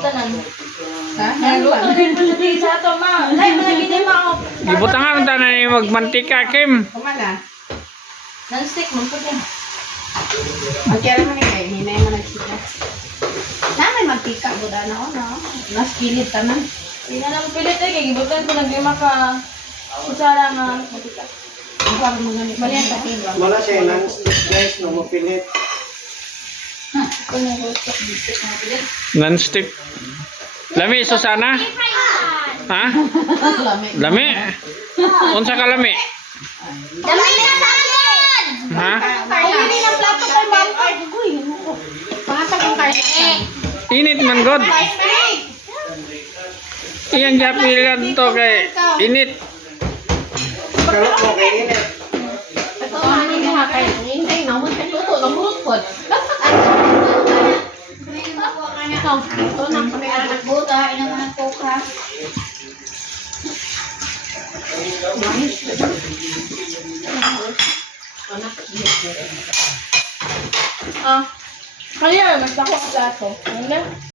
tanan. Ha? Nagluto din po siya sa ato, ma. Nay, mga ginima ako. Gibutangan ta na ni magmantika Kim. Kumala. Non-stick mo po din. Ang kaya naman eh, hinay mo nagsika. Na may mantika, buda na ako, no? Nas kilid tanan. Hindi na lang pilit eh, kaya gibutan ko ng lima ka kutsara nga. Ang wag mo ganit. Mali ang takiwa. Wala siya non-stick guys, no mapilit. Non-stick. Lami Susana? Ha? Lami. Lami? Unsa ka lami? Dami na sa akin! Ha? Pahili ng plato kay ma'am. Ay, guy. Pangatag ang kain. Init man god. Iyang japilan to kay init. Kalot Ito, ito na kami anak. Nagbuta, ina mo ng coke ha. Ah. Kaya, mas ako ang plato. Ano?